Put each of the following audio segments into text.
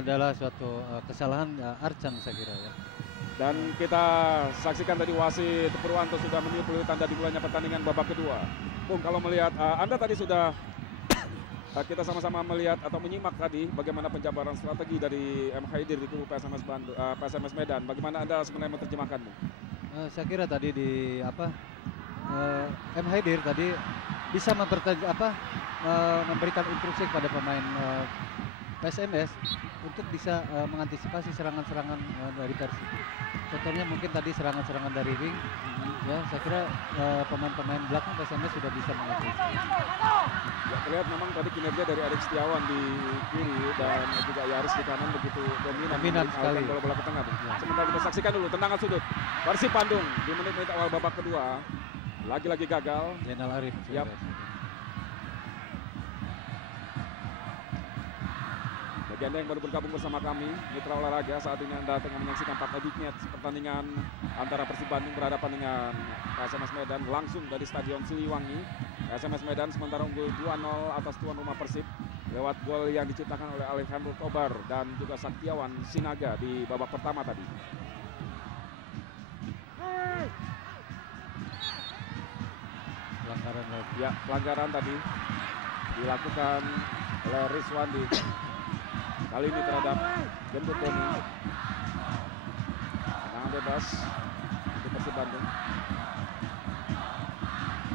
adalah suatu kesalahan Arcan saya kira ya. Dan kita saksikan tadi wasit Purwanto sudah meniup peluit tanda dimulainya pertandingan babak kedua. Bung, kalau melihat Anda tadi sudah kita sama-sama melihat atau menyimak tadi bagaimana penjabaran strategi dari M. Haidir di kubu PSMS Medan. Bagaimana Anda sebenarnya menerjemahkan, Bung? Saya kira tadi di M. Haidir tadi bisa memberikan instruksi kepada pemain PSMS untuk bisa mengantisipasi serangan-serangan dari Persib. Contohnya mungkin tadi serangan-serangan dari ring, ya saya kira pemain-pemain belakang PSMS sudah bisa mengantisipasi. Ya, terlihat memang tadi kinerja dari Erik Setiawan di kiri dan juga Yaris di kanan begitu dominan sekali bola-bola ke tengah. Ya. Sementara kita saksikan dulu tendangan sudut Persib Bandung di menit-menit awal babak kedua. Lagi-lagi gagal. Zainal Arif. Yap. Bagi Anda yang baru bergabung bersama kami, Mitra Olahraga, saat ini Anda tengah menyaksikan 4 Dignet pertandingan antara Persib Bandung berhadapan dengan PSMS Medan langsung dari Stadion Siliwangi. PSMS Medan sementara unggul 2-0 atas tuan rumah Persib lewat gol yang diciptakan oleh Alejandro Tobar dan juga Saktiawan Sinaga di babak pertama tadi. Pelanggaran lagi. Ya, pelanggaran tadi dilakukan oleh Rizwandi. Kali ini terhadap Gendut Tony. Tendangan bebas untuk Persib Bandung.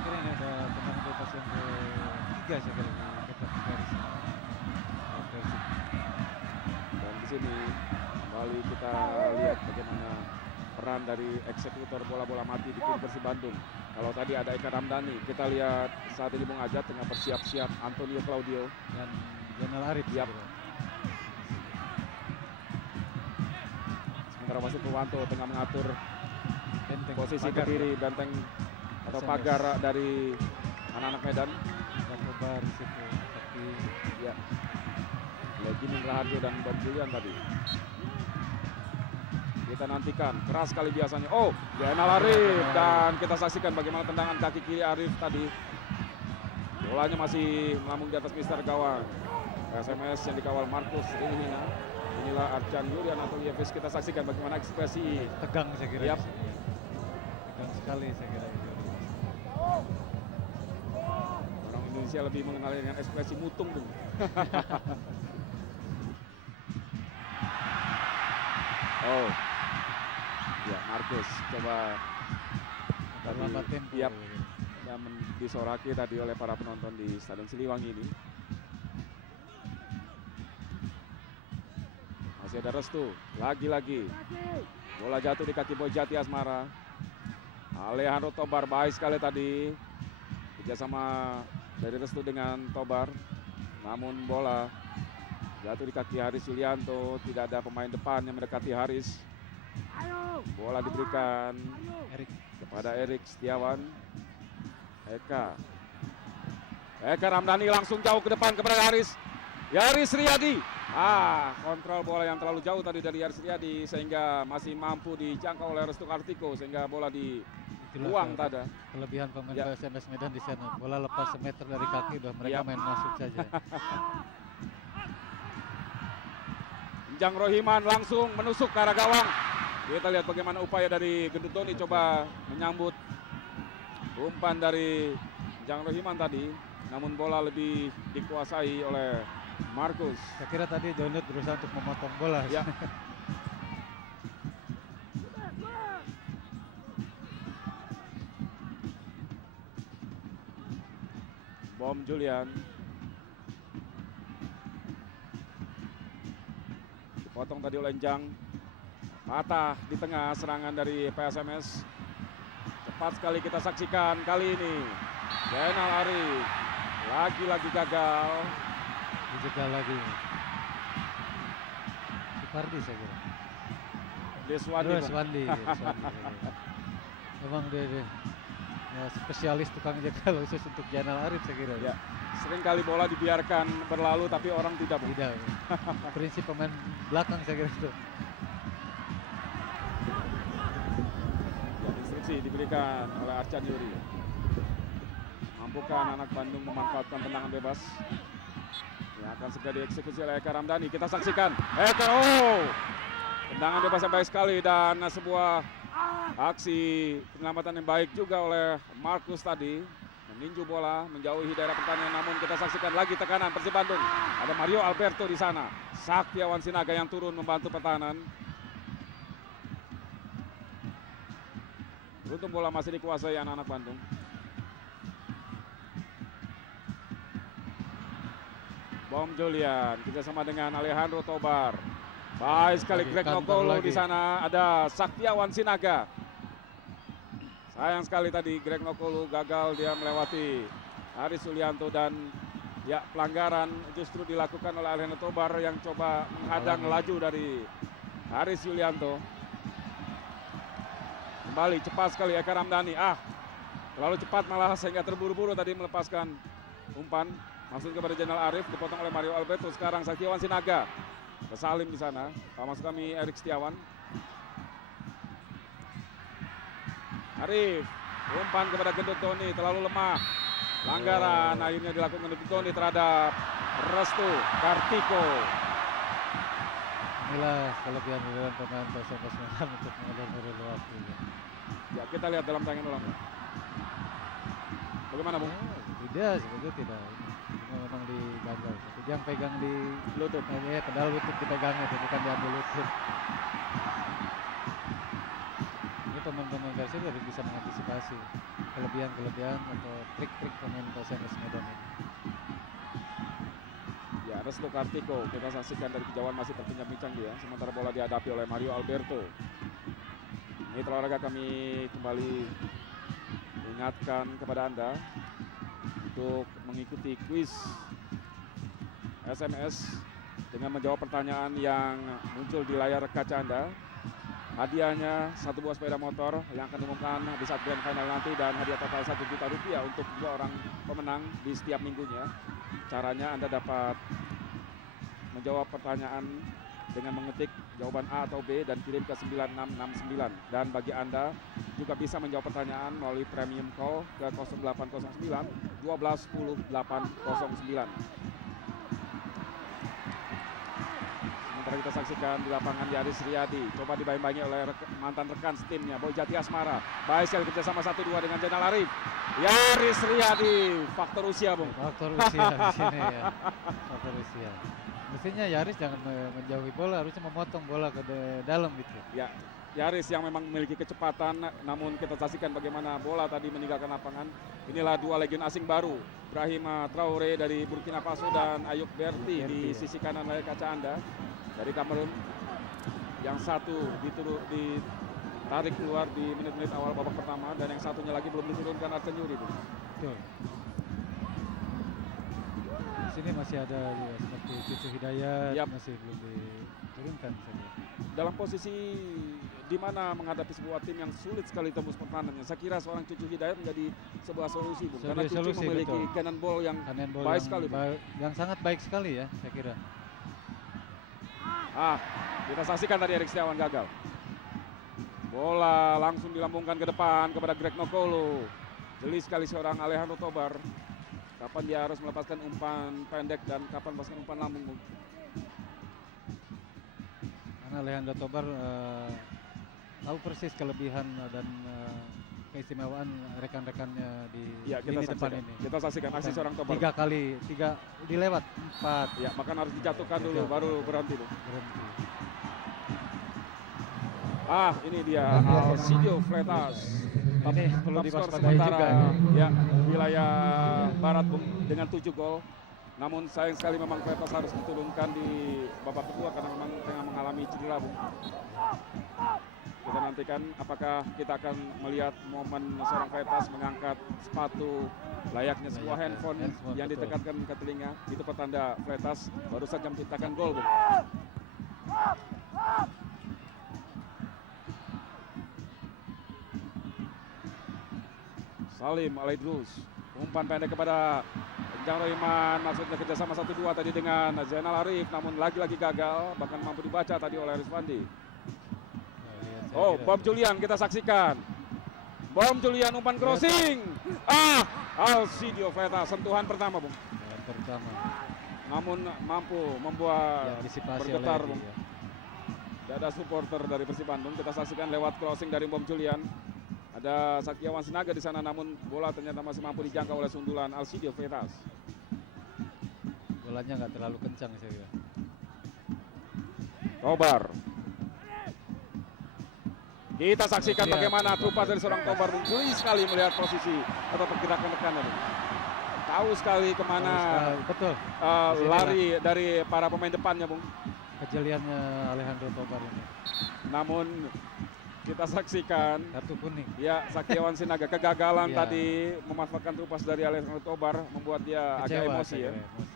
Kira ini ada tendangan bebas yang ketiga saya kira di dekat garis Persib. Dan di sini kembali kita lihat bagaimana peran dari eksekutor bola-bola mati di kubu Persib Bandung. Kalau tadi ada Eka Ramdhani, kita lihat saat ini Bung Ajat tengah bersiap-siap Antonio Claudio dan Zainal Arif. Yap. Sementara wasit Purwanto tengah mengatur posisi ke kiri benteng atau pagar dari anak-anak Medan. Dan Tobar di situ seperti ya. Legimin Raharjo dan Bom Julian tadi. Kita nantikan keras sekali biasanya. Oh, Zainal Arif dan kita saksikan bagaimana tendangan kaki kiri Arif tadi. Bolanya masih melambung di atas mister gawang. PSMS yang dikawal Markus Rinina. Inilah Arcan Yulian atau Yevis. Kita saksikan bagaimana ekspresi tegang saya kira. Yap. Tegang sekali saya kira. Orang Indonesia lebih mengenal dengan ekspresi mutung, Bung. Oh. Ya, Markus coba lambat tempo. Yap. Yang disoraki tadi oleh para penonton di Stadion Siliwangi ini. Masih ada Restu, lagi-lagi bola jatuh di kaki Boy Jati Asmara. Alejandro Tobar baik sekali tadi kerjasama dari Restu dengan Tobar, namun bola jatuh di kaki Haris Yulianto. Tidak ada pemain depan yang mendekati Haris. Bola diberikan kepada Erik Setiawan. Eka Ramdhani langsung jauh ke depan kepada Haris. Yaris Riyadi. Kontrol bola yang terlalu jauh tadi dari Yaris Riyadi sehingga masih mampu dijangkau oleh Restu Kartiko sehingga bola dibuang tadi. Kelebihan pemain PSMS Medan di sana. Bola lepas semeter dari kaki udah mereka main masuk saja. Jang Rohiman langsung menusuk ke arah gawang. Kita lihat bagaimana upaya dari Gendut Doni coba menyambut umpan dari Jang Rohiman tadi. Namun bola lebih dikuasai oleh Markus. Saya kira tadi Donut berusaha untuk memotong bola. Ya. Bom Julian. Dipotong tadi oleh Jang. Patah di tengah serangan dari PSMS. Cepat sekali kita saksikan kali ini. Zainal Arif lagi-lagi gagal. Dijegal lagi. Supardi saya kira. Deswandi. Memang dia ya, spesialis tukang jegal khusus untuk Zainal Arif saya kira. Ya. Sering kali bola dibiarkan berlalu tapi orang tidak. Tidak. Prinsip pemain belakang saya kira itu. Diberikan oleh Arcan Yuri. Mampukah anak Bandung memanfaatkan tendangan bebas? yang akan segera dieksekusi oleh Eka Ramdhani. Kita saksikan Eka, tendangan bebas yang baik sekali dan sebuah aksi penyelamatan yang baik juga oleh Markus tadi, meninju bola menjauhi daerah pertandingan. Namun kita saksikan lagi tekanan Persib Bandung. Ada Mario Alberto di sana, Saktiawan Sinaga yang turun membantu pertahanan. Beruntung bola masih dikuasai anak-anak Bandung. Bom Julian kerjasama dengan Alejandro Tobar. Baik sekali Greg Nokolo di sana, ada Saktiawan Sinaga. Sayang sekali tadi Greg Nokolo gagal, dia melewati Haris Yulianto dan ya pelanggaran justru dilakukan oleh Alejandro Tobar yang coba menghadang laju dari Haris Yulianto. Kembali cepat sekali Eka Ramdhani. Terlalu cepat malah sehingga terburu-buru tadi melepaskan umpan. Langsung kepada Jenderal Arif, dipotong oleh Mario Alberto. Sekarang Saktiawan Sinaga ke Salim di sana. Maksud kami Erik Setiawan. Arif, umpan kepada Gendut Tony, terlalu lemah. Pelanggaran akhirnya dilakukan Gendut Tony terhadap Restu Kartiko. Inilah kelebihan dari pemain PSMS Medan untuk mengalir waktu. Ya, kita lihat dalam tayangan ulang. Bagaimana, Bung? Tidak, sebetulnya tidak. Cuma memang digagal. Tapi yang pegang di Lutut. pedal lutut dipegangnya, bukan diambil lutut. Ini pemain-pemain Persib harus bisa mengantisipasi kelebihan atau trik-trik pemain PSMS Medan ini. Ya, Restu Kartiko kita saksikan dari kejauhan masih terpincang-pincang dia. Sementara bola dihadapi oleh Mario Alberto. Mitra olahraga kami kembali ingatkan kepada Anda untuk mengikuti kuis SMS dengan menjawab pertanyaan yang muncul di layar kaca Anda. Hadiahnya 1 buah sepeda motor yang akan diumumkan di saat grand final nanti dan hadiah total Rp1 juta untuk 2 orang pemenang di setiap minggunya. Caranya Anda dapat menjawab pertanyaan dengan mengetik jawaban A atau B dan kirim ke 9669. Dan bagi Anda juga bisa menjawab pertanyaan melalui premium call ke 0809 12 10 809. Sementara kita saksikan di lapangan Yaris Riyadi, coba dibayang-bayangi oleh mantan rekan setimnya Boy Jati Asmara. Baik sekali kerjasama 1-2 dengan Jenderal Arif. Yaris Riyadi, faktor usia, Bung. Faktor usia di sini ya. Faktor usia. Mestinya Yaris jangan menjauhi bola, harusnya memotong bola ke dalam gitu. Ya, Yaris yang memang memiliki kecepatan, namun kita saksikan bagaimana bola tadi meninggalkan lapangan. Inilah 2 legion asing baru, Brahima Traore dari Burkina Faso dan Ayub Berti di sisi kanan layar kaca Anda dari Kamerun. Yang satu ditarik keluar di menit-menit awal babak pertama dan yang satunya lagi belum diturunkan Arsenyuri. Betul. Di sini masih ada juga seperti Cucu Hidayat, masih belum diturunkan saja. Dalam posisi di mana menghadapi sebuah tim yang sulit sekali tembus pertahanannya, saya kira seorang Cucu Hidayat menjadi sebuah solusi, Bung. Karena Cucu memiliki cannonball yang baik sekali, yang sangat baik sekali ya, saya kira. Kita saksikan tadi Erik Setiawan gagal. Bola langsung dilambungkan ke depan kepada Greg Nokolo. Jeli sekali seorang Alejandro Tobar. Kapan dia harus melepaskan umpan pendek dan kapan melepaskan umpan lambung, Bung? Karena Alejandro Tobar tahu persis kelebihan dan keistimewaan rekan-rekannya di lini depan ini. Kita saksikan aksi seorang Tobar. 3 kali dilewat 4. Ya, maka harus dijatuhkan dulu baru berhenti, Bung. Ini dia Alcidio Freitas. Ini perlu diwaspadai juga ya, wilayah barat, Bung, dengan 7 gol. Namun sayang sekali memang Freitas harus diturunkan di babak kedua karena memang tengah mengalami cedera, Bung. Kita nantikan apakah kita akan melihat momen seorang Freitas mengangkat sepatu layaknya sebuah handphone yang ditekatkan ke telinga. Itu pertanda Freitas baru saja menciptakan gol, Bung. Salim Alaidrus, umpan pendek kepada Jang Rohiman, maksudnya kerjasama 1-2 tadi dengan Zainal Arif, namun lagi-lagi gagal, bahkan mampu dibaca tadi oleh Rizwandi. Bom Julian kita saksikan. Bom Julian umpan crossing. Alcidio Freitas sentuhan pertama, Bung. Pertama. namun mampu membuat Ya, disipasi bergetar, oleh Bung. Edi, ya. Tidak ada supporter dari Persib Bandung. Kita saksikan lewat crossing dari Bom Julian. Ada Sakiawan Sinaga di sana, namun bola ternyata masih mampu dijangkau oleh sundulan Alcidio Freitas. Bolanya nggak terlalu kencang saya kira. Tobar. Kita saksikan Lihat, bagaimana Tobar. trupa dari seorang Tobar jeli sekali melihat posisi atau pergerakan rekannya. Bung. Tahu sekali kemana Betul. lari dari para pemain depannya, Bung. Kejeliannya Alejandro Tobar ini. Namun kita saksikan Kartu kuning. ya Sakiawan Sinaga kegagalan Ya. tadi memanfaatkan trupas dari Alejandro Tobar membuat dia agak Kecewa emosi saya ya. kira, emosi.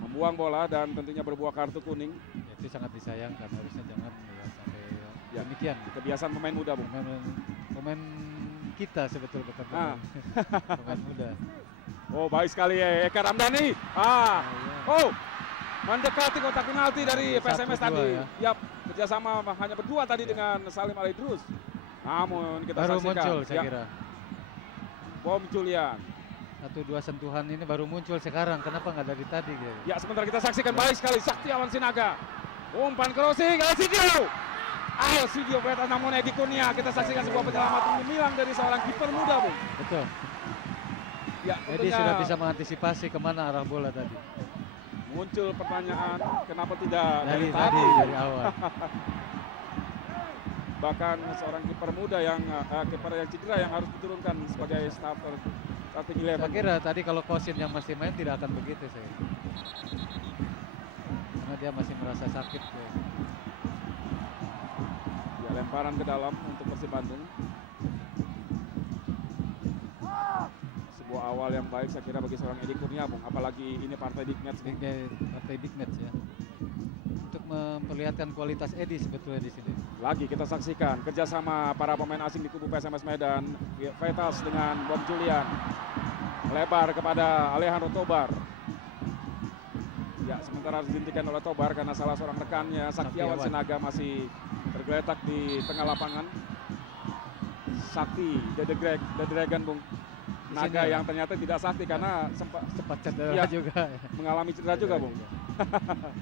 Membuang bola dan tentunya berbuah kartu kuning. Itu sangat disayangkan, harusnya jangan ya, sampai Ya. demikian. Kebiasaan pemain muda, Bung. Pemain kita sebetulnya bukan Ah. pemain muda. Oh, baik sekali ya Eka Ramdhani. Ya. Oh, mendekati kotak penalti dari PSMS 1-2 tadi. ya. Yap, kerjasama hanya berdua tadi dengan Salim Alidrus. Namun kita Baru saksikan muncul saya ya, kira. Bom Julian. 1-2 sentuhan ini baru muncul sekarang. Kenapa nggak dari tadi gitu? Ya, sebentar kita saksikan baik sekali Saktiawan Sinaga. Umpan crossing Alcidio. Alcidio Freitas, namun Edi Kurnia. Kita saksikan sebuah penyelamatan gemilang dari seorang kiper muda, Bung. Betul. Ya, Jadi tentunya sudah bisa mengantisipasi kemana arah bola tadi. muncul pertanyaan kenapa tidak Dari dari tadi, tadi. dari awal. Bahkan seorang kiper muda yang kiper yang cedera yang harus diturunkan sebagai starting Saya 11. kira tadi kalau Kosin yang masih main tidak akan begitu saya. Karena dia masih merasa sakit. Ya. Ya, lemparan ke dalam untuk Persib Bandung. Sebuah awal yang baik saya kira bagi seorang Edi Kurnia, Bung. Apalagi ini partai big match. Bung. Partai big match ya. Untuk memperlihatkan kualitas Edi sebetulnya di sini. Lagi kita saksikan kerjasama para pemain asing di kubu PSMS Medan. Freitas dengan Bom Julian. Lebar kepada Alejandro Tobar. Ya, sementara harus dihentikan oleh Tobar karena salah seorang rekannya Saktiawan Saktiawan. Sinaga masih tergeletak di tengah lapangan. Sakti, The Dragon, Bung. Di Naga sini, yang ternyata tidak sakti karena sempat sempat cedera Ya. juga. mengalami cedera juga, Bung.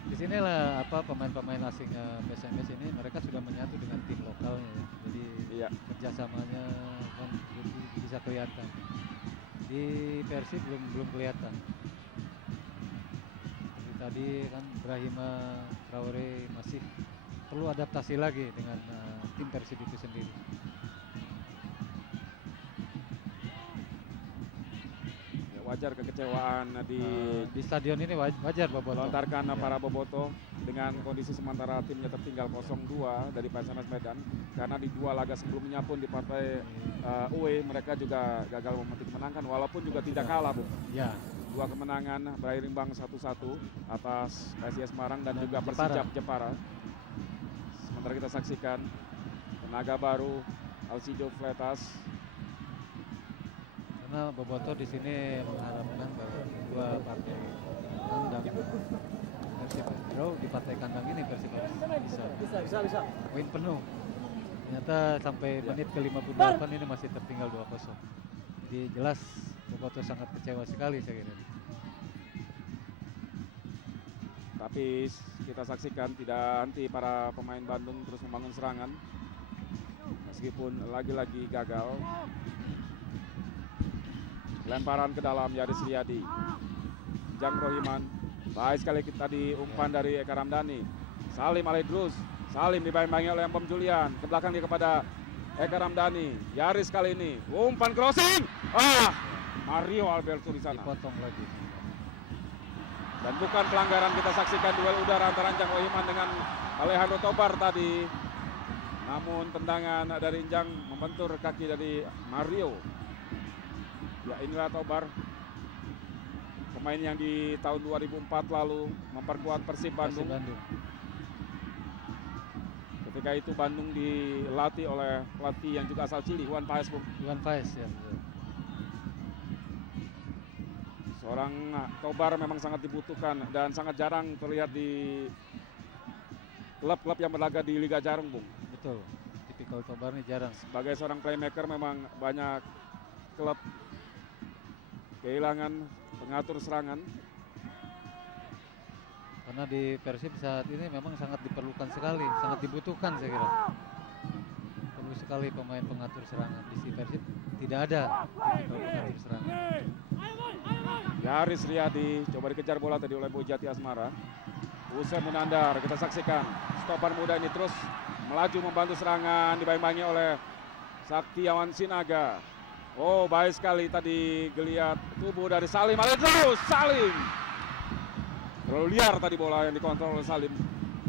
Di sinilah pemain-pemain asing PSMS ini mereka sudah menyatu dengan tim lokalnya. Ya. Jadi Iya. kerjasamanya kan bisa kelihatan. Di Persib belum kelihatan. Jadi tadi kan Brahima Traore masih perlu adaptasi lagi dengan tim Persib itu sendiri. Ya, wajar kekecewaan Di stadion ini wajar Boboto. dilontarkan Ya. para boboto dengan kondisi sementara timnya tertinggal 0-2 dari PSMS Medan karena di dua laga sebelumnya pun di partai UE mereka juga gagal memetik kemenangan walaupun juga tidak kalah, Bung. Ya, Dua kemenangan berakhir imbang 1-1 atas PSIS Semarang dan juga Jepara. Persijap Jepara. Sementara kita saksikan tenaga baru Alcidio Freitas. karena Boboto di sini mengharapkan bahwa dua partai kandang Persib draw di partai kandang ini Persib harus bisa poin penuh. Ternyata sampai Ya. menit ke-58 ini masih tertinggal 2-0. Jadi jelas Boboto sangat kecewa sekali saya kira. Tapi kita saksikan tidak henti para pemain Bandung terus membangun serangan. Meskipun lagi-lagi gagal. Lemparan ke dalam Yaris Riyadi. Jang Rohiman. Baik sekali tadi umpan dari Eka Ramdhani. Salim Alidrus. Salim dibayang-bayangi oleh Bom Julian. Ke belakang dia kepada Eka Ramdhani. Yaris kali ini. Umpan crossing. Mario Alberto di sana. Dipotong lagi. Dan bukan pelanggaran, kita saksikan duel udara antara Jang Rohiman dengan Alejandro Tobar tadi. Namun tendangan dari Jang membentur kaki dari Mario. Ya, inilah Tobar, pemain yang di tahun 2004 lalu memperkuat Persib Bandung. Ketika itu Bandung dilatih oleh pelatih yang juga asal Chili, Juan Paez, Bung. Iwan Faiz ya. Betul. Seorang Tobar memang sangat dibutuhkan dan sangat jarang terlihat di klub-klub yang berlaga di Liga Jarum, Bung. Betul. Tipikal Tobar ini jarang. Sebagai seorang playmaker memang banyak klub kehilangan pengatur serangan. Karena di Persib saat ini memang sangat diperlukan sekali, sangat dibutuhkan saya kira. Perlu sekali pemain pengatur serangan. Di Persib tidak ada tipikal pengatur serangan. Yaris Riyadi coba dikejar bola tadi oleh Boy Jati Asmara. Usai menandar, kita saksikan stoper muda ini terus melaju membantu serangan, dibayang-bayangi oleh Saktiawan Sinaga. Oh, baik sekali tadi geliat tubuh dari Salim. Terus Salim. Terlalu liar tadi bola yang dikontrol oleh Salim.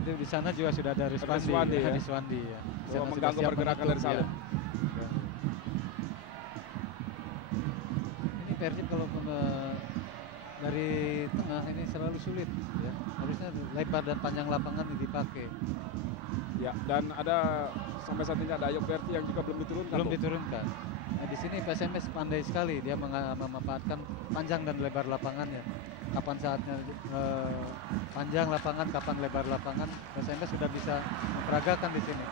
Di sana juga sudah ada Riswandi, ya. Riswandi ya. Di sana sudah Mengganggu siap pergerakan menutup, dari Salim. ya. Ini Persib kalau dari tengah ini selalu sulit ya. Harusnya lebar dan panjang lapangan ini dipakai. Ya, dan ada sampai saat ini ada Ayok Berti yang juga belum diturunkan. Belum diturunkan. Nah, di sini PSMS pandai sekali dia memanfaatkan panjang dan lebar lapangannya. Kapan saatnya panjang lapangan, kapan lebar lapangan, PSMS sudah bisa memperagakan di sini.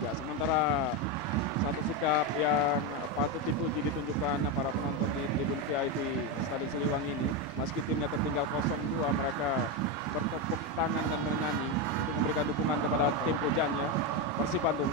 Ya, sementara satu sikap yang patut dipuji ditunjukkan para penonton di tribun VIP Stadion Siliwangi ini. Meski timnya tertinggal 0-2, mereka bertepuk tangan dan menyanyi untuk memberikan dukungan kepada tim pujannya Persib Bandung.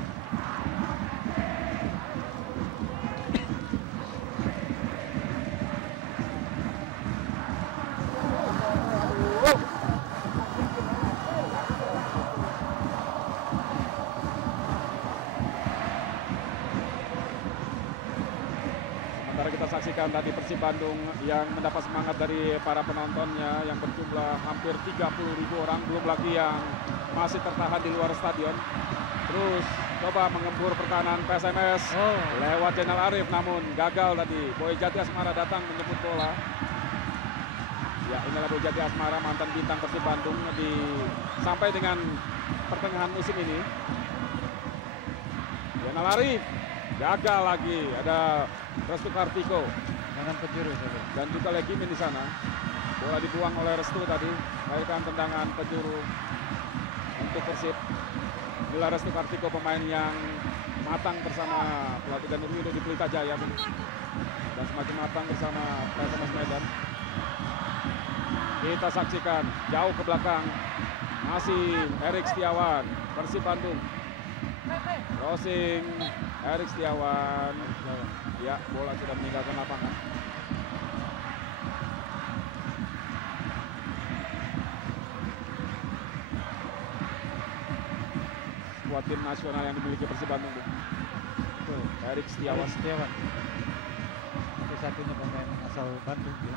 Saksikan tadi Persib Bandung yang mendapat semangat dari para penontonnya yang berjumlah hampir 30.000 orang, belum lagi yang masih tertahan di luar stadion. Terus coba mengembur pertahanan PSMS lewat Zainal Arif, namun gagal tadi. Boy Jati Asmara datang menjemput bola. Ya, inilah Boy Jati Asmara, mantan bintang Persib Bandung sampai dengan pertengahan musim ini. Zainal Arif gagal lagi, ada Restu Kartiko dengan penjuru dan juga Legimin di sana. Bola dibuang oleh Restu tadi, melahirkan tendangan penjuru untuk Persib. Inilah Restu Kartiko, pemain yang matang bersama pelatih Danur Yudo di Pelita Jaya dan semakin matang bersama PSMS Medan. Kita saksikan jauh ke belakang masih Erik Setiawan, Persib Bandung. Crossing Erik Setiawan. Ya, bola sudah meninggalkan lapangan. Skuad tim nasional yang dimiliki Persib Bandung. Erik Setiawan. Itu satunya pemain asal Bandung ya.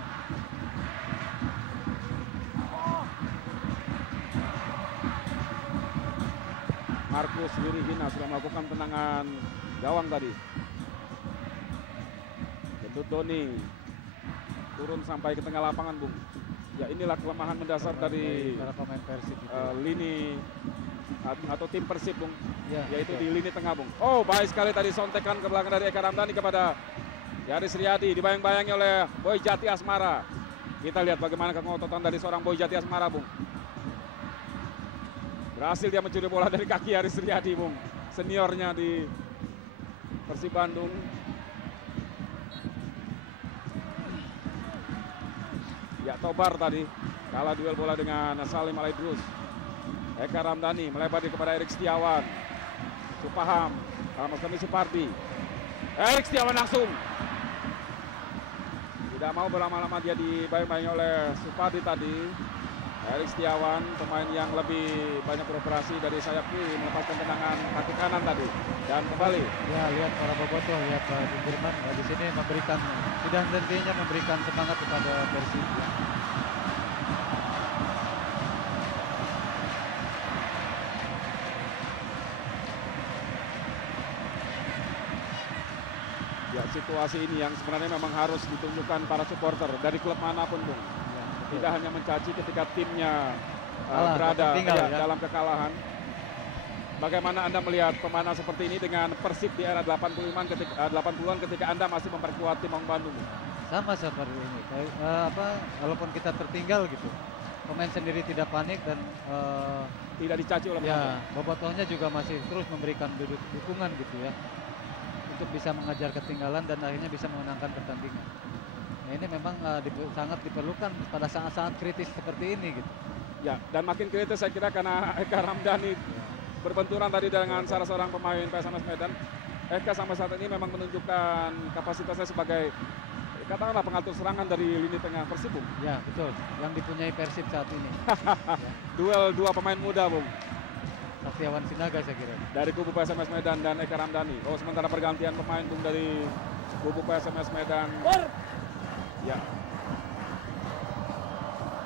Markus Wirihina sudah melakukan tendangan gawang tadi. Gendut Doni turun sampai ke tengah lapangan, Bung. Ya, inilah kelemahan mendasar dari para pemain Persib lini atau tim Persib, Bung. Ya, yaitu di lini tengah, Bung. Oh, baik sekali tadi sontekan ke belakang dari Eka Ramdhani kepada Yaris Riyadi, dibayang-bayangi oleh Boy Jati Asmara. Kita lihat bagaimana kengototan dari seorang Boy Jati Asmara, Bung. Berhasil dia mencuri bola dari kaki Yaris Riyadi, Bung. Seniornya di Persib Bandung. Ya, Tobar tadi kalah duel bola dengan Salim Alaidrus. Eka Ramdhani melebar kepada Erik Setiawan. Supaham, maksud kami Supardi. Erik Setiawan langsung. Tidak mau berlama-lama, dia dibayang-bayangi oleh Supardi tadi. Erik Setiawan, pemain yang lebih banyak beroperasi dari sayap kiri, melepaskan tendangan kaki kanan tadi. Dan kembali. Ya, lihat para bobotoh, lihat Pak Sudirman di sini memberikan, sudah tentunya memberikan semangat kepada Persib. Ya, situasi ini yang sebenarnya memang harus ditunjukkan para supporter dari klub manapun, Bung. Tidak hanya mencaci ketika timnya berada dalam kekalahan. Bagaimana Anda melihat permainan seperti ini dengan Persib di era 80-an ketika Anda masih memperkuat tim Maung Bandung? Sama seperti ini. Walaupun kita tertinggal gitu, pemain sendiri tidak panik dan tidak dicaci oleh ya, bobotohnya juga masih terus memberikan dukungan gitu ya, untuk bisa mengajar ketinggalan dan akhirnya bisa memenangkan pertandingan. Nah, ini memang sangat diperlukan pada saat-saat kritis seperti ini gitu. Ya, dan makin kritis saya kira karena Eka Ramdhani berbenturan tadi dengan salah seorang pemain PSMS Medan. Eka sampai saat ini memang menunjukkan kapasitasnya sebagai katakanlah pengatur serangan dari lini tengah Persib, Bung. Ya, betul. Yang dipunyai Persib saat ini. Duel dua pemain muda, Bung. Satriawan Sinaga saya kira. Dari kubu PSMS Medan dan Eka Ramdhani. Oh, sementara pergantian pemain, Bung, dari kubu PSMS Medan. Ya.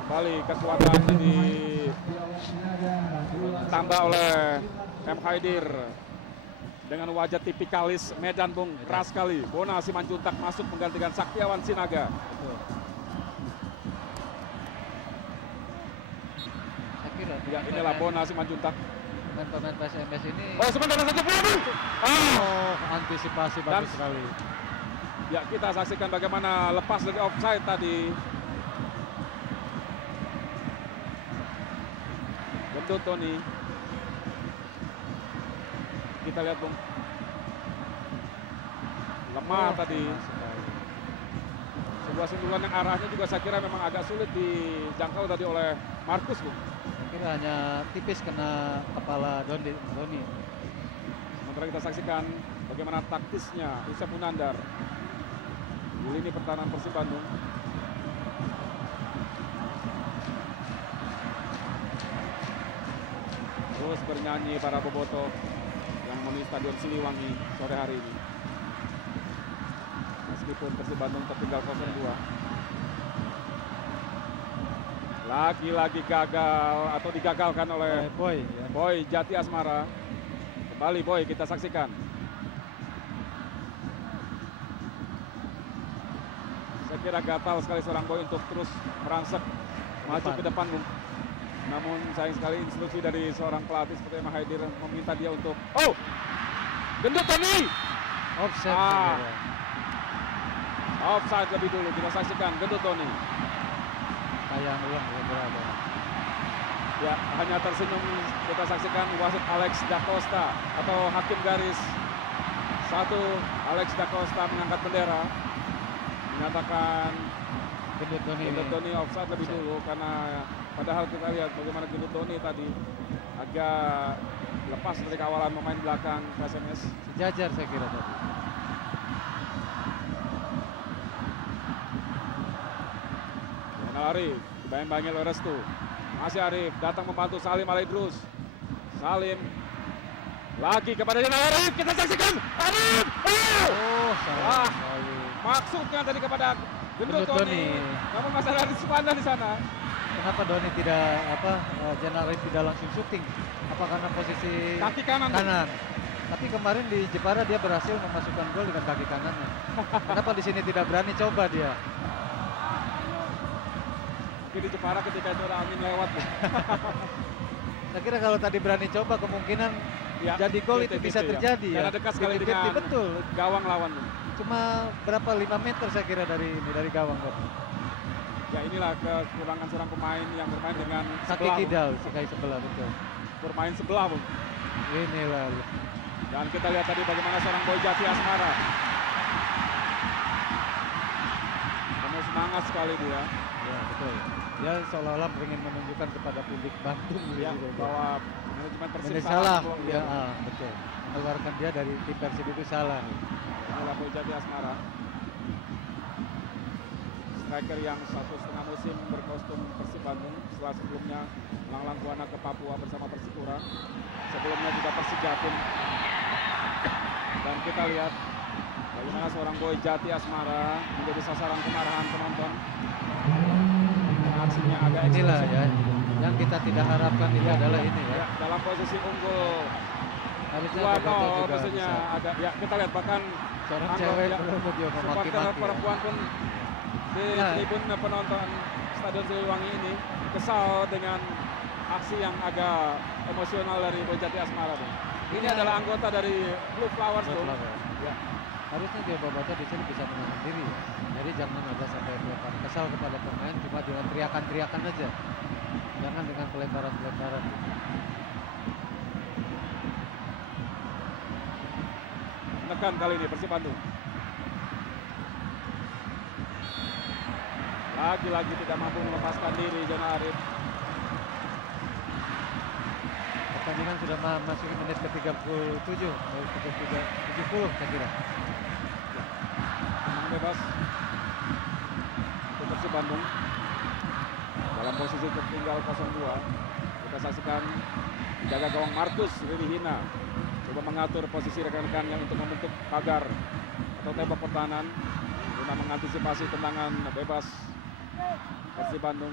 Kembali kekuatan ditambah oleh M. Haidir dengan wajah tipikalis Medan, Bung, keras sekali. Bona Simanjuntak masuk menggantikan Saktiawan Sinaga. Betul. Saya kira Ya, inilah Bona Simanjuntak. pemain PSMS ini. Oh, sebentar satu bola, Bung. Oh, antisipasi bagus sekali. Ya, kita saksikan bagaimana lepas dari offside tadi. Gendut Tony. Kita lihat, Bung. Lemah tadi. Sebuah sundulan yang arahnya juga saya kira memang agak sulit dijangkau tadi oleh Markus, Bung. Saya kira hanya tipis kena kepala Doni. Sementara kita saksikan bagaimana taktisnya Yusuf Munandar di lini pertahanan Persib Bandung. Terus bernyanyi para bobotoh yang memenuhi Stadion Siliwangi sore hari ini. Meskipun Persib Bandung tertinggal 0-2. Lagi-lagi gagal atau digagalkan oleh Boy Jati Asmara. Kembali Boy, kita saksikan. Saya kira gatal sekali seorang Boy untuk terus merangsek maju ke depan, Bung. Namun sayang sekali instruksi dari seorang pelatih seperti Mahaidir meminta dia untuk gendut Tony. Offside. Offside lebih dulu, kita saksikan gendut Tony. Tayang ulang berapa. Ya, hanya tersenyum kita saksikan wasit Alex Da Costa atau hakim garis 1 Alex Da Costa mengangkat bendera menyatakan Gendut Tony offside lebih dulu, karena padahal kita lihat bagaimana Gendut Tony tadi agak lepas dari kawalan pemain belakang PSMS. Sejajar saya kira tadi. Arif dibayang-bayangi oleh Restu. Masih Arif datang membantu Salim Alaidrus. Salim lagi kepada Zainal Arif, kita saksikan Arif. Salah. Maksudnya tadi kepada Gendut Tony. Namun masih ada Rizwana di sana. Kenapa Doni tidak Zainal Arif tidak langsung syuting? Apa karena posisi kaki kanan? Tapi kemarin di Jepara dia berhasil memasukkan gol dengan kaki kanannya. Kenapa di sini tidak berani coba dia? Di Jepara ketika itu ada angin lewat. Saya kira kalau tadi berani coba kemungkinan jadi gol itu bisa terjadi ya. Karena dekat sekali dengan betul gawang lawan. Cuma berapa 5 meter saya kira dari gawang. Ya, inilah kekurangan seorang pemain yang bermain dengan kaki kidal, kaki sebelah, betul. Bermain sebelah, Bung. Inilah. Dan kita lihat tadi bagaimana seorang Boy Jati Asmara. Penuh semangat sekali dia. Ya, betul. Dia seolah-olah ingin menunjukkan kepada publik Bandung ya, bahwa manajemen Persib salah. Ya, betul. Mengeluarkan dia dari tim Persib itu salah. Inilah Boy Jati Asmara. Striker yang 1,5 musim berkostum Persib Bandung setelah sebelumnya melanglang buana ke Papua bersama Persipura. Sebelumnya juga Persib Jatim. Dan kita lihat bagaimana seorang Boy Jati Asmara menjadi sasaran kemarahan penonton. Aksinya agak inilah ya yang kita tidak harapkan itu adalah ini ya. Dalam posisi unggul harusnya 2-0 maksudnya ada ya, kita lihat bahkan seorang cewek supporter perempuan pun di tribun penonton Stadion Siliwangi ini kesal dengan aksi yang agak emosional dari Boy Jati Asmara. Ini adalah anggota dari Blue Flowers. Ya. Harusnya dia baca di sini bisa menahan diri ya. Jadi jangan ada sampai pelempar kesal kepada pemain cuma dengan teriakan-teriakan aja. Jangan dengan pelemparan-pelemparan. Menekan kali ini Persib Bandung. Lagi-lagi tidak mampu melepaskan diri Jonal Arif. Pertandingan sudah masuk menit ke-37, 70 saya kira. Tenang bebas untuk Persib Bandung dalam posisi tertinggal 0-2. Kita saksikan jaga gawang Markus Ririhina coba mengatur posisi rekan-rekannya untuk membentuk pagar atau tembok pertahanan guna mengantisipasi tendangan bebas Persib Bandung.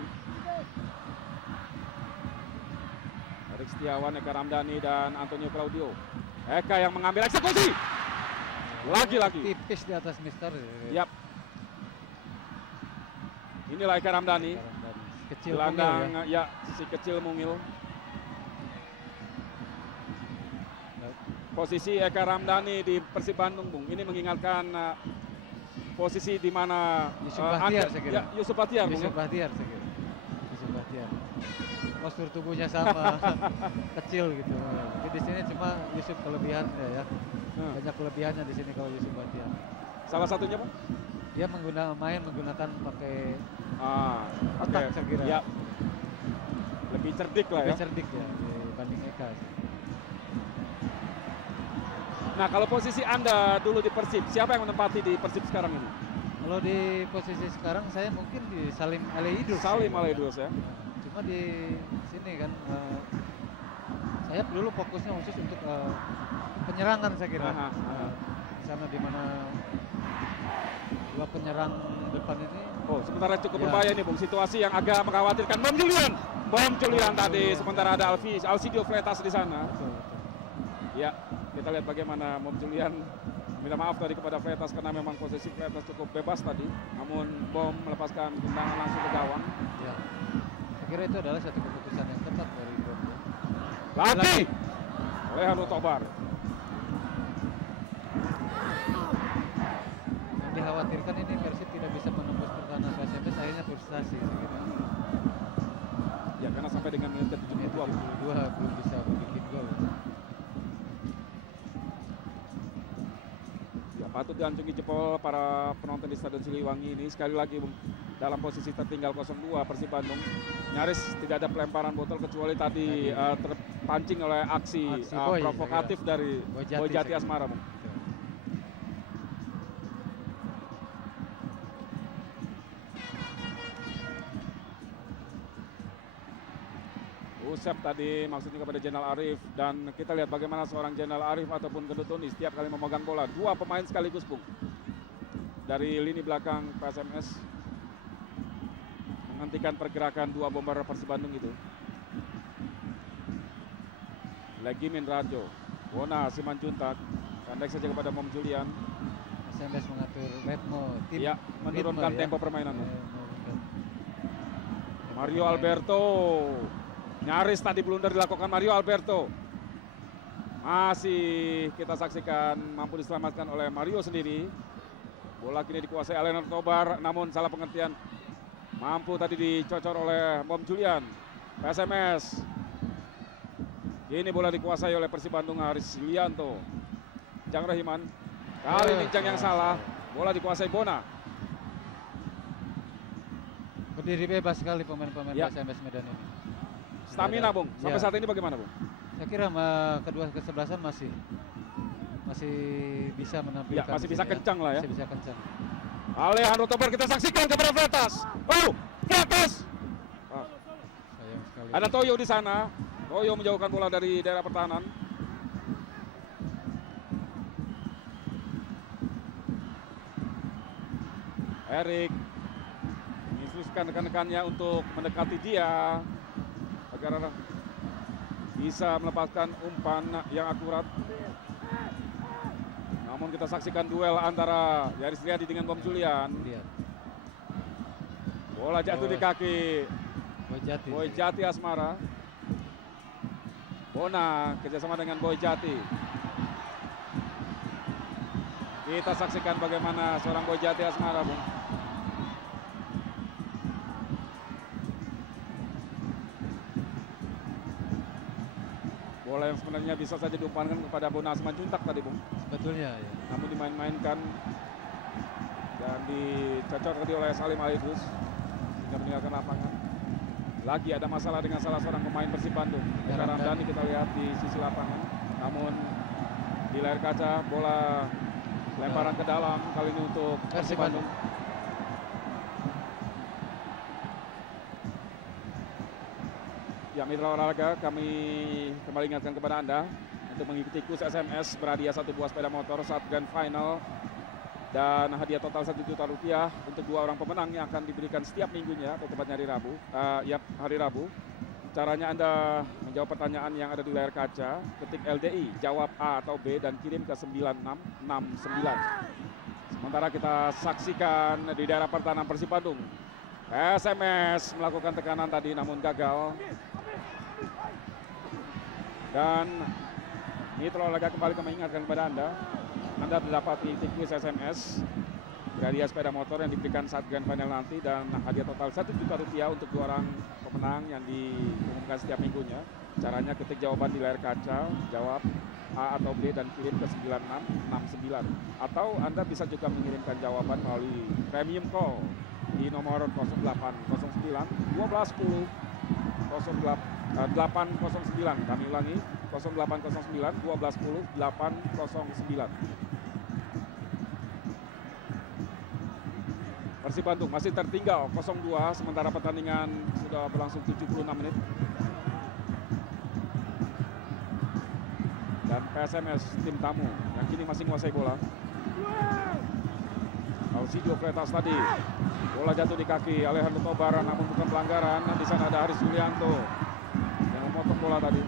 Erik Setiawan, Eka Ramdhani dan Antonio Claudio. Eka yang mengambil eksekusi. Lagi-lagi Tipis di atas Mister. Yap. Inilah Eka Ramdhani. Kecil Gelandang mungil ya, si kecil mungil. Posisi Eka Ramdhani di Persib Bandung, Bung. Ini mengingatkan posisi di mana Yusuf Bahtiar, saya kira. ya, Yusuf Bahtiar, Bung. Yusuf Bahtiar saya kira. Yusuf Bahtiar. Postur tubuhnya sama, kecil gitu. Jadi di sini cuma Yusuf kelebihan ya. Banyak kelebihannya di sini kalau Yusuf Bahtiar. Salah satunya, Bung? Dia menggunakan pakai oke. otak saya kira. Ya. Lebih cerdik lah Lebih ya. cerdik ya dibanding Eka. Nah, kalau posisi Anda dulu di Persib, siapa yang menempati di Persib sekarang ini? Kalau di posisi sekarang saya mungkin di Salim Alaidrus. Salim Alaidrus ya. Cuma di sini kan saya dulu fokusnya khusus untuk penyerangan saya kira. Di sana di mana dua penyerang depan ini. Oh, sementara cukup Ya. berbahaya nih, Bung. Situasi yang agak mengkhawatirkan. Bom Julian tadi, sementara ada Alcidio Fleitas di sana. Betul. Ya, kita lihat bagaimana Mom Julian minta maaf tadi kepada Fleitas karena memang posisi Fleitas cukup bebas tadi. Namun Bom melepaskan tendangan langsung ke gawang. Ya. Saya kira itu adalah satu keputusan yang tepat dari Bom. Lagi Alejandro Tobar. Yang dikhawatirkan ini Persib tidak bisa menembus pertahanan PSMS, akhirnya frustasi saya kira. Ya, karena sampai dengan menit ke-72. 72 belum bisa bikin gol. Ya, patut diacungi jempol para penonton di Stadion Siliwangi ini. Sekali lagi, Bung, dalam posisi tertinggal 0-2 Persib Bandung. Nyaris tidak ada pelemparan botol kecuali tadi terpancing oleh aksi Boy, provokatif dari Boy Jati Asmara, Bung. Usep tadi maksudnya kepada Jenal Arif, dan kita lihat bagaimana seorang Jenal Arif ataupun Gendut Tuni setiap kali memegang bola, dua pemain sekaligus, Bung, dari lini belakang PSMS menghentikan pergerakan dua bomber Persib Bandung itu. Legimin Rajo, Bona Simanjuntak, pendek saja kepada Mom Julian. PSMS mengatur ritme tim. Ya, menurunkan ritme, tempo permainan. menurunkan. Mario Alberto, nyaris tadi blunder dilakukan Mario Alberto. Masih kita saksikan mampu diselamatkan oleh Mario sendiri. Bola kini dikuasai Alejandro Tobar, namun salah pengertian. Mampu tadi dicocor oleh Mom Julian. PSMS. Ini bola dikuasai oleh Persib Bandung, Haris Lianto. Jang Rahiman. Kali ini Jang yang salah. Bola dikuasai Bona. Berdiri bebas sekali pemain-pemain Ya. PSMS Medan ini. Stamina, Bung. Sampai Ya. saat ini bagaimana, Bung? Saya kira kedua kesebelasan masih bisa menampilkan. Ya, masih di bisa sini, kencang lah ya. Masih bisa kencang. Alejandro Tobar kita saksikan kepada Fleitas. Fleitas. Sayang sekali. Ada Toyo di sana. Toyo menjauhkan bola dari daerah pertahanan. Erik menginstruksikan rekan-rekannya untuk mendekati dia agar bisa melepaskan umpan yang akurat. Namun kita saksikan duel antara Yaris Riyadi dengan Bom Julian. Lihat. Bola jatuh di kaki Boy Jati Asmara. Bona kerjasama dengan Boy Jati. Kita saksikan bagaimana seorang Boy Jati Asmara, Bung. Bola yang sebenarnya bisa saja diumpankan kepada Bona Simanjuntak tadi, Bung. Sebetulnya ya. Namun dimain-mainkan dan dicocok tadi oleh Salim Alaidrus. sudah meninggalkan lapangan. Lagi ada masalah dengan salah seorang pemain Persib Bandung. Eka Ramdhani kita lihat di sisi lapangan. Namun di layar kaca bola lemparan ke dalam kali ini untuk Persib Bandung. Ya, mitra olahraga, kami kembali ingatkan kepada Anda untuk mengikuti kurs SMS berhadiah 1 buah sepeda motor saat grand final dan hadiah total 1 juta rupiah untuk 2 orang pemenang yang akan diberikan setiap minggunya atau tepatnya hari Rabu. Hari Rabu. Caranya Anda menjawab pertanyaan yang ada di layar kaca, ketik LDI, jawab A atau B dan kirim ke 9669. Sementara kita saksikan di daerah pertahanan Persib Bandung. SMS melakukan tekanan tadi namun gagal. Dan mitra olahraga kembali kami ingatkan kepada Anda mendapati tikus SMS hadiah sepeda motor yang diberikan saat grand final nanti dan hadiah total 1 juta rupiah untuk 2 orang pemenang yang diumumkan setiap minggunya. Caranya ketik jawaban di layar kaca, jawab A atau B dan kirim ke 9669. Atau Anda bisa juga mengirimkan jawaban melalui premium call di nomor 0809 1210 809. Kami ulangi 0809 1210 809. Persib Bandung masih tertinggal 0-2 sementara pertandingan sudah berlangsung 76 menit. Dan PSMS tim tamu yang kini masih menguasai bola. Alcidio Freitas tadi bola jatuh di kaki Alejandro Tobar namun bukan pelanggaran. Dan di sana ada Haris Yulianto yang memotong bola tadi.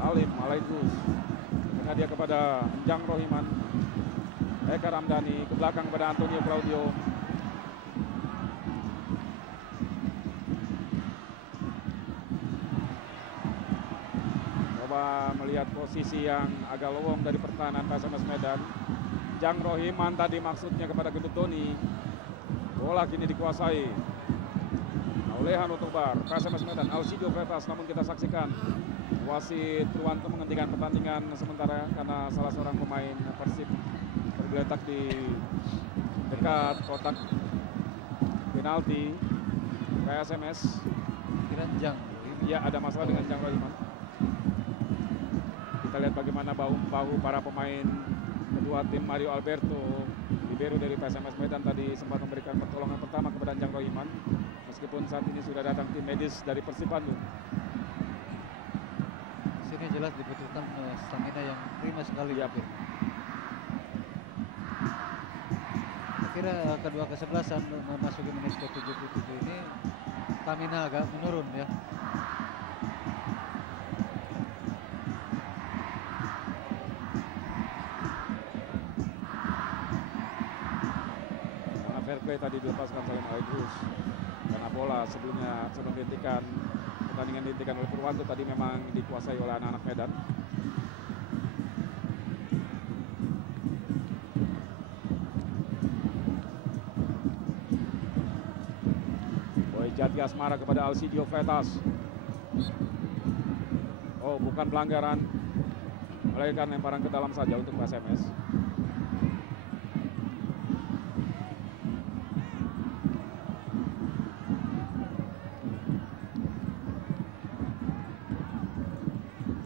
Salim Alaidrus dengan dia kepada Enjang Rohiman. Eka Ramdhani ke belakang kepada Antonio Claudio. Coba melihat posisi yang agak lowong dari pertahanan PSMS Medan. Jang Rohiman tadi maksudnya kepada Gendut Doni. Bola kini dikuasai oleh Hanu Tobar. PSMS Medan, Alcidio Freitas, namun kita saksikan wasit Purwanto menghentikan pertandingan sementara karena salah seorang pemain Persib tergeletak di dekat kotak penalti PSMS. Jang. Ya, ada masalah dengan Jang Rohiman. Kita lihat bagaimana bahu para pemain kedua tim. Mario Alberto libero dari PSMS Medan tadi sempat memberikan pertolongan pertama kepada Jang Rohiman meskipun saat ini sudah datang tim medis dari Persib Bandung. Sini jelas dibutuhkan stamina yang prima sekali. Ya. Kira kedua kesebelasan memasuki menit ke-77 ini stamina agak menurun ya. Karena fair play tadi dilepaskan Salim Alaidrus karena bola sebelumnya sebelum pertandingan dihentikan oleh Purwanto tadi memang dikuasai oleh anak-anak Medan. Jati Asmara kepada Alcidio Freitas. Oh, bukan pelanggaran, melainkan lemparan ke dalam saja untuk PSMS.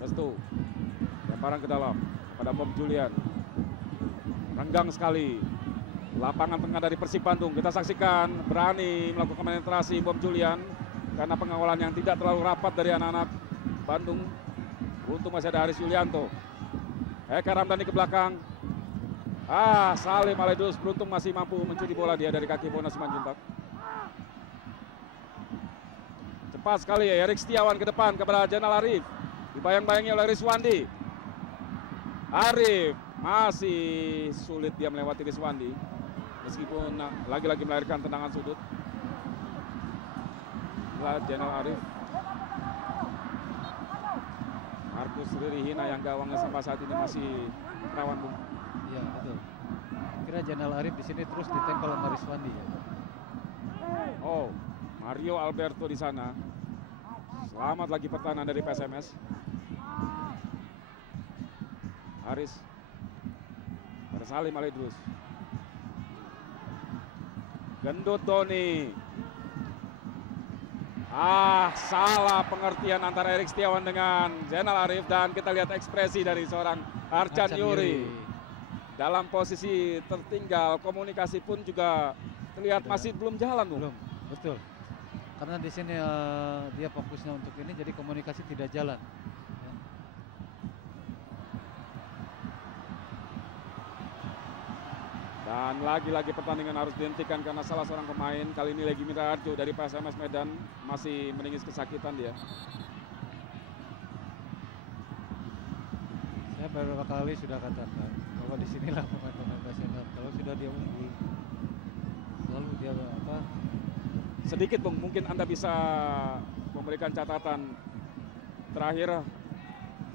Restu, lemparan ke dalam kepada Bob Julian. Renggang sekali lapangan tengah dari Persib Bandung. Kita saksikan berani melakukan penetrasi Bob Julian karena pengawalan yang tidak terlalu rapat dari anak-anak Bandung. Beruntung masih ada Haris Yulianto. Eka Ramdhani ke belakang. Salim Alaidrus beruntung masih mampu mencuri bola dia dari kaki Bona Simanjuntak. Cepat sekali ya Erik Setiawan ke depan kepada Jainal Arif. Dibayang-bayangi oleh Rizwandi. Arif masih sulit dia melewati Rizwandi. Meskipun lagi-lagi melahirkan tendangan sudut. Jainal Arif. Markus Ririhina yang gawangnya sampai saat ini masih rawan, Bung. Iya, betul. Kira Jainal Arif di sini terus ditempel sama Rizwandi ya. Oh, Mario Alberto di sana. Selamat lagi pertahanan dari PSMS. Haris pada Salim Alaidrus. Gendut Doni. Salah pengertian antara Erik Setiawan dengan Zainal Arif, dan kita lihat ekspresi dari seorang Arcan Yuri. Dalam posisi tertinggal, komunikasi pun juga terlihat masih belum jalan, Bung. Belum, betul. Karena di sini dia fokusnya untuk ini, jadi komunikasi tidak jalan. Ya. Dan lagi-lagi pertandingan harus dihentikan karena salah seorang pemain, kali ini Legi Mirarjo dari PSMS Medan, masih menangis kesakitan dia. Saya beberapa kali sudah katakan bahwa di sinilah pemain-pemain PSMS kalau sudah dia unggul, selalu dia Sedikit Bung, mungkin Anda bisa memberikan catatan terakhir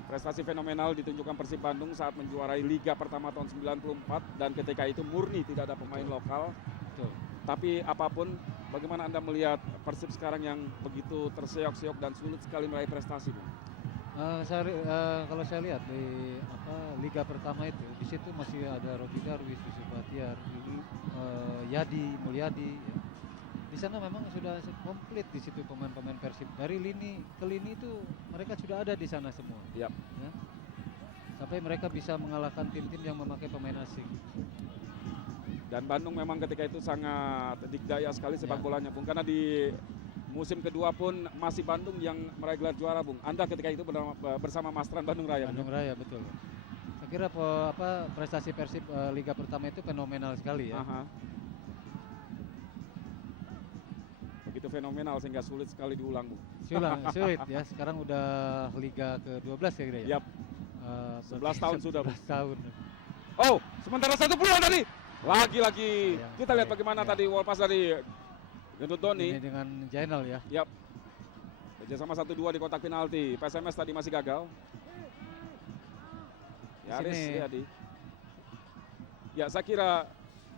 prestasi fenomenal ditunjukkan Persib Bandung saat menjuarai Liga pertama tahun 94, dan ketika itu murni tidak ada pemain lokal. Betul. Tapi apapun, bagaimana Anda melihat Persib sekarang yang begitu terseok-seok dan sulit sekali meraih prestasi, Bung? Kalau saya lihat di Liga pertama itu, di situ masih ada Robi Darwis, Yusuf Bahtiar, Yadi Mulyadi. Ya. Di sana memang sudah komplit di situ pemain-pemain Persib. Dari lini ke lini itu mereka sudah ada di sana semua. Yap. Ya. Sampai mereka bisa mengalahkan tim-tim yang memakai pemain asing. Dan Bandung memang ketika itu sangat dikdaya sekali sepak Ya. bolanya, Bung. Karena di musim kedua pun masih Bandung yang meraih gelar juara, Bung. Anda ketika itu bersama Mastran Bandung Raya. Bandung Raya, betul. Saya kira prestasi Persib Liga pertama itu fenomenal sekali ya. Aha. Begitu fenomenal sehingga sulit sekali diulang, Bung. Sulit ya. Sekarang udah Liga ke-12 ya kira ya. Yap. 11 tahun sudah, Bung. 11 tahun. Oh, sementara satu peluang tadi. Lagi-lagi Ya, kita lihat bagaimana ya. tadi wall pass dari Gendut Doni. Ini dengan Jainal ya. Yap. Kerjasama 1-2 di kotak penalti. PSMS tadi masih gagal. Yaris Sini. Riyadi. Ya, saya kira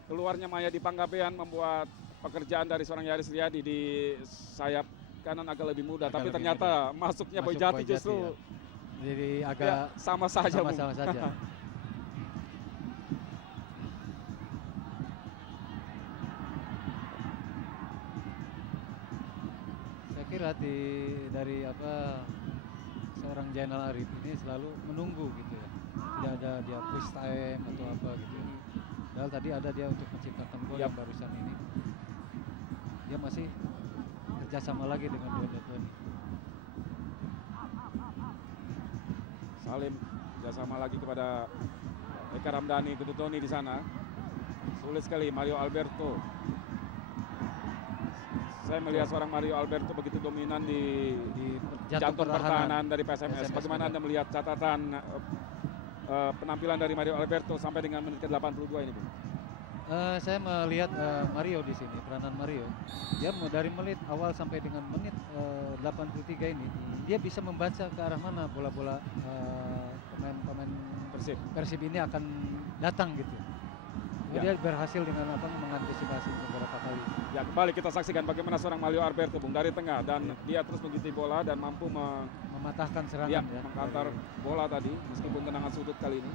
keluarnya Maya di Panggabean membuat pekerjaan dari seorang Yaris Riyadi di sayap kanan agak lebih mudah. Agak Tapi lebih ternyata masuknya Boy Masuk Jati Boy Jati, justru ya. Jadi ya, agak sama saja, Bung. sama-sama saja. Saya kira dari seorang Jainal Arif ini selalu menunggu gitu ya. Tidak ada dia push time atau apa gitu ya. Padahal tadi ada dia untuk menciptakan gol yang barusan ini. Dia masih kerjasama lagi dengan Gendut Doni. Salim kerjasama lagi kepada Eka Ramdhani, Gendut Doni di sana. Sulit sekali Mario Alberto. Saya melihat seorang Mario Alberto begitu dominan di jantung pertahanan dari PSMS. Bagaimana Anda melihat catatan penampilan dari Mario Alberto sampai dengan menit ke-82 ini, Bung? Saya melihat Mario di sini, peranan Mario. Dia dari menit awal sampai dengan menit 83 ini, dia bisa membaca ke arah mana bola-bola pemain-pemain Persib ini akan datang gitu. Ya. Dia berhasil dengan mengantisipasi beberapa kali. Ya, kembali kita saksikan bagaimana seorang Mario Alberto, Bung, dari tengah, dan dia terus mengikuti bola dan mampu Mematahkan serangan ya. mengkantar bola tadi meskipun tendangan sudut kali ini.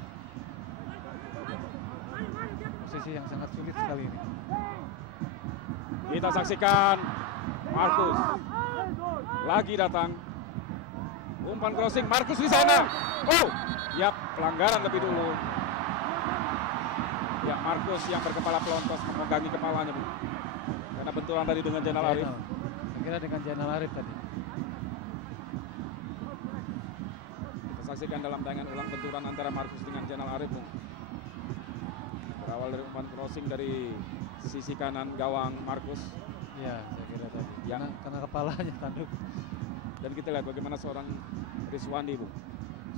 Posisi yang sangat sulit sekali ini. Kita saksikan Markus lagi datang. Umpan crossing Markus di sana. Oh, ya, pelanggaran lebih dulu. Ya, Markus yang berkepala pelontos memegangi kepalanya, Bu. Karena benturan tadi dengan Jainal Arif. Saya kira dengan Jainal Arif tadi. Kita saksikan dalam tayangan ulang benturan antara Markus dengan Jainal Arif, Bu. Berawal dari umpan crossing dari sisi kanan gawang Markus. Iya, saya kira tadi. Ya. Karena kepalanya tanduk. Dan kita lihat bagaimana seorang Rizwandi, Bu.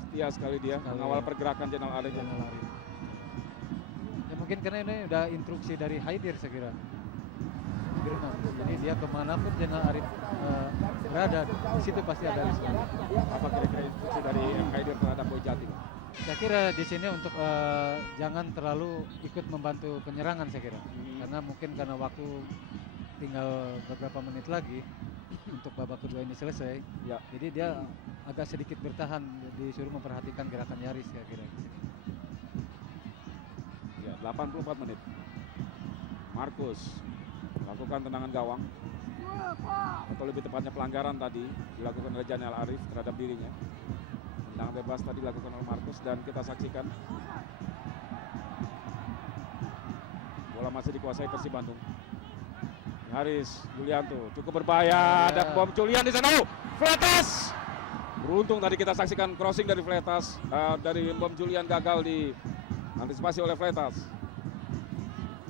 Setia sekali dia mengawal pergerakan Jainal Arif. Jainal Arif. Ya mungkin karena ini udah instruksi dari Haidir saya kira. Jadi dia kemanapun Jainal Arif berada, di situ pasti ada Rizwandi. Apa kira-kira instruksi dari Haidir terhadap Boy Jati? Saya kira di sini untuk jangan terlalu ikut membantu penyerangan saya kira. Karena mungkin karena waktu tinggal beberapa menit lagi untuk babak kedua ini selesai. Ya. Jadi dia agak sedikit bertahan, disuruh memperhatikan gerakan Yaris saya kira di sini. Ya, 84 menit. Markus melakukan tendangan gawang. Atau lebih tepatnya pelanggaran tadi dilakukan oleh Janel Arif terhadap dirinya. Tendangan bebas tadi dilakukan oleh Markus dan kita saksikan bola masih dikuasai Persib Bandung. Haris Julianto cukup berbahaya dan bom Julian di sana. Fletas. Beruntung tadi kita saksikan crossing dari Fletas, dari bom Julian gagal diantisipasi oleh Fletas.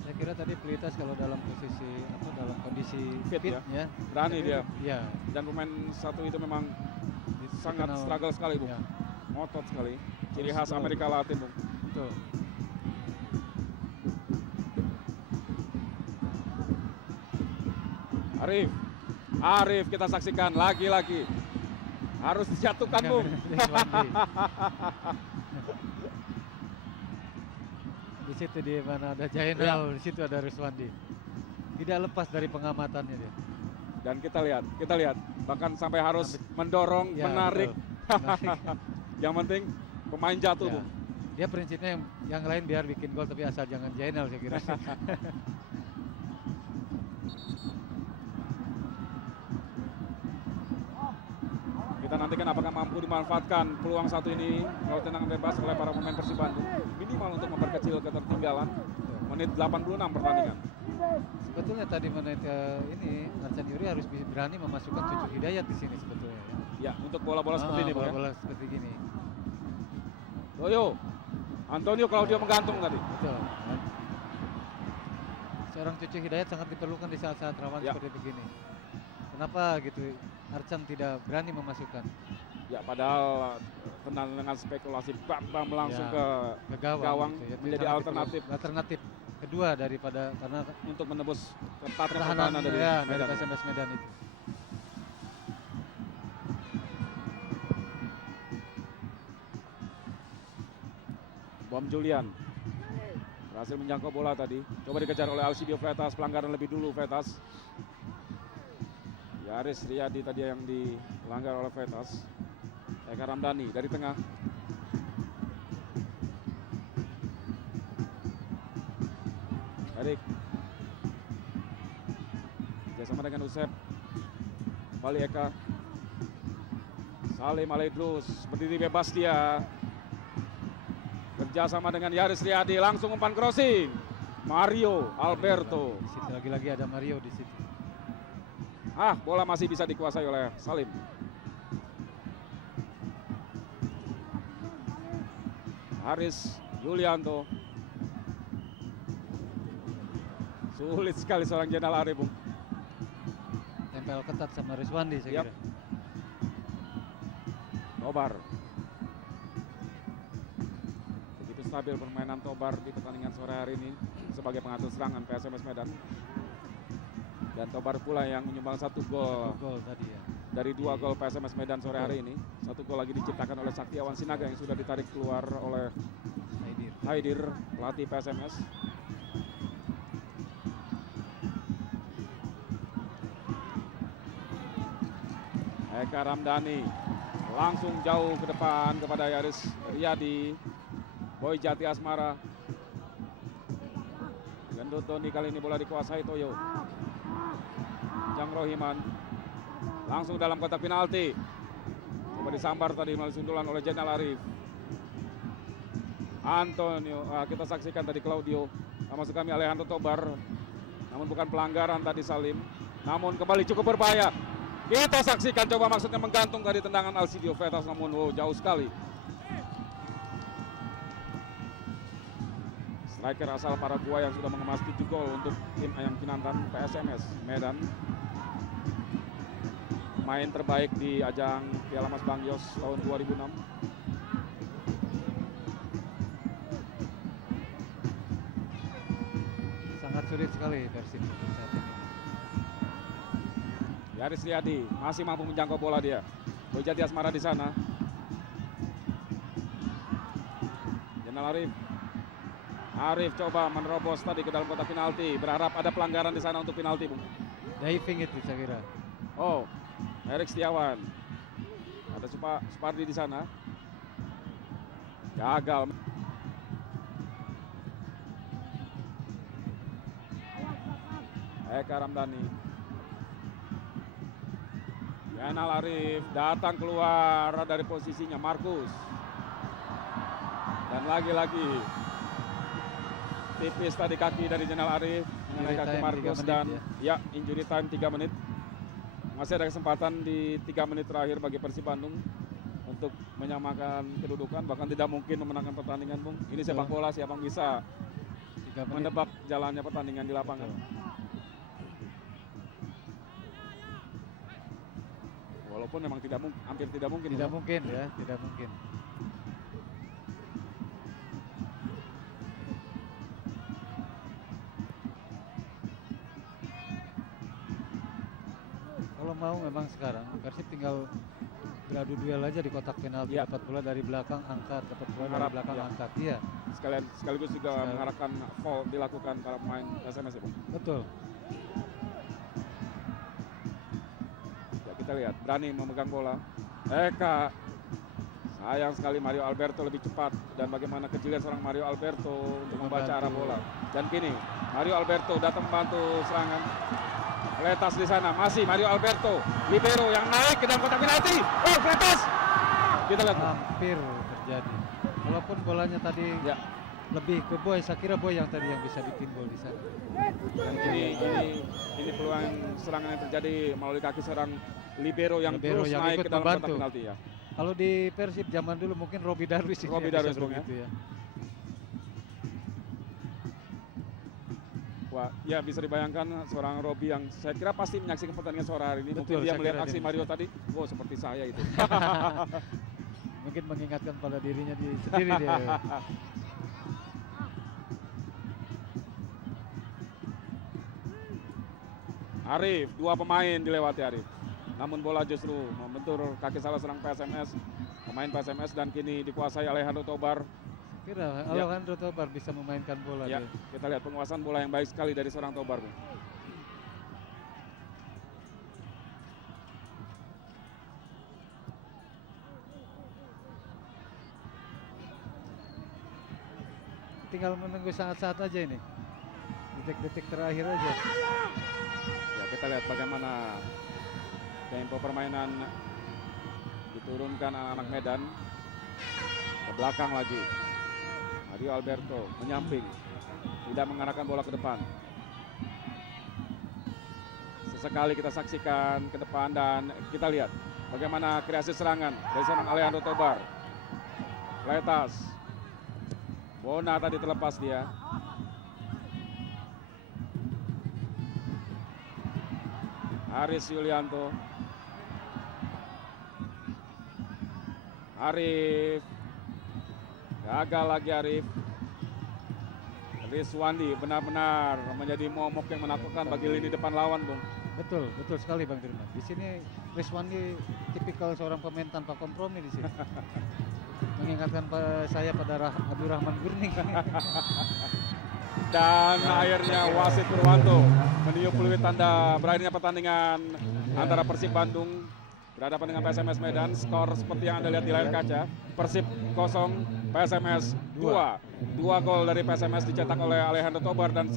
Saya kira tadi Fletas kalau dalam posisi dalam kondisi Fit ya. ya, Berani dia. Ya, Dan pemain satu itu memang sangat struggle sekali, Bung. Ya, Ngotot sekali. Ciri khas Amerika Latin, Bung. betul. Arif kita saksikan lagi-lagi harus dijatuhkan, Bung. Di situ di mana ada Jainal, di situ ada Ruswandi. Tidak lepas dari pengamatannya dia. Dan kita lihat bahkan sampai harus mendorong, Ya, menarik. Yang penting pemain jatuh, Ya. Bung. Dia prinsipnya yang lain biar bikin gol tapi asal jangan Jainal, saya kira. Kita nantikan apakah mampu dimanfaatkan peluang satu ini kalau tendangan bebas oleh para pemain Persib Bandung minimal untuk memperkecil ketertinggalan menit 86 pertandingan. Sebetulnya tadi menit ini Arcan Yuri harus berani memasukkan Cucu Hidayat di sini sebetulnya. Ya, untuk bola-bola seperti ini, Bung. Ya. Bola seperti gini. Toyo, Antonio Claudio menggantung tadi. Betul. Seorang Cucu Hidayat sangat diperlukan di saat-saat rawan Ya. seperti begini. Kenapa gitu Arcan tidak berani memasukkan? Ya, padahal tendangan spekulasi bam langsung Ya, ke gawang, gawang gitu ya. Itu menjadi sangat alternatif kedua daripada karena untuk menembus ketatnya pertahanan pertahanan dari ya, dari Medan. PSMS Medan itu. Bom Julian berhasil menjangkau bola tadi. Coba dikejar oleh Alcidio Freitas, pelanggaran lebih dulu Freitas. Yaris Riyadi tadi yang dilanggar oleh Freitas. Eka Ramdhani dari tengah. Erik. Bersama dengan Usep. Kembali Eka. Salim Alaidrus berdiri bebas dia. Kerjasama dengan Yaris Riyadi, langsung umpan crossing. Mario Alberto. Di situ lagi-lagi ada Mario di situ. Bola masih bisa dikuasai oleh Salim. Haris Yulianto. Sulit sekali seorang Jenal Arif, Bung. Tempel ketat sama Rizwandi saya kira. Tobar. Begitu stabil permainan Tobar di pertandingan sore hari ini sebagai pengatur serangan PSMS Medan. Dan Tobar pula yang menyumbang satu gol Tadi ya. dari 2 gol PSMS Medan sore hari ini. Satu gol lagi diciptakan oleh Saktiawan Sinaga yang sudah ditarik keluar oleh Haidir, pelatih PSMS. Eka Ramdhani langsung jauh ke depan kepada Yaris Riyadi. Boy Jati Asmara. Gendut Doni kali ini bola dikuasai Toyo. Jang Rohiman langsung dalam kotak penalti. Coba disambar tadi melalui sundulan oleh Jenal Arif. Antonio, kita saksikan tadi Claudio. Maksud kami Alejandro Tobar. Namun bukan pelanggaran tadi Salim. Namun kembali cukup berbahaya. Kita saksikan coba maksudnya menggantung tadi tendangan Alcidio Freitas, namun jauh sekali. Striker asal Paraguay yang sudah mengemas 7 gol untuk tim Ayam Kinantan PSMS Medan. Main terbaik di ajang Piala Mas Bang Yos tahun 2006. Sangat sulit sekali Persib saat ini. Yaris Riyadi masih mampu menjangkau bola dia. Boy Jati Asmara di sana. Jenal Arif coba menerobos tadi ke dalam kotak penalti. Berharap ada pelanggaran di sana untuk penalti, Bung. Diving itu saya kira. Oh, Erik Setiawan. Ada Supardi di sana. Gagal. Eka Ramdhani. Zainal Arif datang keluar dari posisinya Markus. Dan lagi-lagi tipis tadi kaki dari Zainal Arif mengenai Injury kaki time Markus 3 menit dan ya. ya injury time 3 menit. Masih ada kesempatan di 3 menit terakhir bagi Persib Bandung untuk menyamakan kedudukan, bahkan tidak mungkin memenangkan pertandingan, Bung. Ini Betul. sepak bola, siapa yang bisa 3 menit. menebak jalannya pertandingan di lapangan. Betul. Walaupun memang tidak mungkin, hampir tidak mungkin. Tidak Bung. mungkin ya, tidak mungkin. Kalau mau memang sekarang Persib tinggal beradu duel aja di kotak penalti, Ya. dapat bola dari belakang angkat, dapat bola dari Mengharap, belakang ya. angkat. Iya, Sekaligus juga Sekali- mengharapkan foul dilakukan para pemain SMS ya, Bung. betul. Ya, kita lihat berani memegang bola. Eka, sayang sekali Mario Alberto lebih cepat, dan bagaimana kejelian seorang Mario Alberto untuk membaca arah bola. Dan kini Mario Alberto datang membantu serangan. Letas di sana masih Mario Alberto, libero yang naik ke dalam kotak penalti. Oh, Letas. Kita lihat. Bung. Hampir terjadi. Walaupun bolanya tadi Ya, lebih ke Boy, saya kira Boy yang tadi yang bisa bikin gol di sana. dan ini peluang serangan yang terjadi melalui kaki seorang libero yang Libero terus yang naik ikut ke dalam kotak membantu. penalti ya. Kalau di Persib zaman dulu mungkin Robi Darwis ini Roby yang bisa Darwis, Bung, ya. begitu ya. Wah, ya bisa dibayangkan seorang Robi yang saya kira pasti menyaksikan pertandingan sore hari ini. Betul, Mungkin dia saya melihat kira aksi dia Mario bisa. tadi, oh seperti saya itu. Mungkin mengingatkan pada dirinya sendiri dia. Arif, 2 pemain dilewati Arif. Namun bola justru membentur kaki salah seorang PSMS, pemain PSMS, dan kini dikuasai Alejandro Tobar. Kira Ya. Alejandro Tobar bisa memainkan bola Ya, dia. kita lihat penguasaan bola yang baik sekali dari seorang Tobar, Bung. Tinggal menunggu saat-saat aja ini. Detik-detik terakhir aja. Ya, kita lihat bagaimana tempo permainan diturunkan anak-anak Medan ke belakang lagi. Mario Alberto menyamping, tidak mengarahkan bola ke depan. Sesekali kita saksikan ke depan dan kita lihat bagaimana kreasi serangan dari seorang Alejandro Tobar. Letas, Bona tadi terlepas dia. Aris Yulianto. Arif. Gagal lagi Arif. Rizwandi benar-benar menjadi momok yang menakutkan bagi lini depan lawan, Bung. Betul, betul sekali Bang Dirman. Di sini Rizwandi tipikal seorang pemain tanpa kompromi di sini. Mengingatkan saya pada Abdurrahman Gurning. Dan akhirnya wasit Purwanto meniup peluit tanda berakhirnya pertandingan antara Persib Bandung berhadapan dengan PSMS Medan. Skor seperti yang Anda lihat di layar kaca, Persib 0, PSMS 2. 2 gol dari PSMS dicetak oleh Alejandro Tobar dan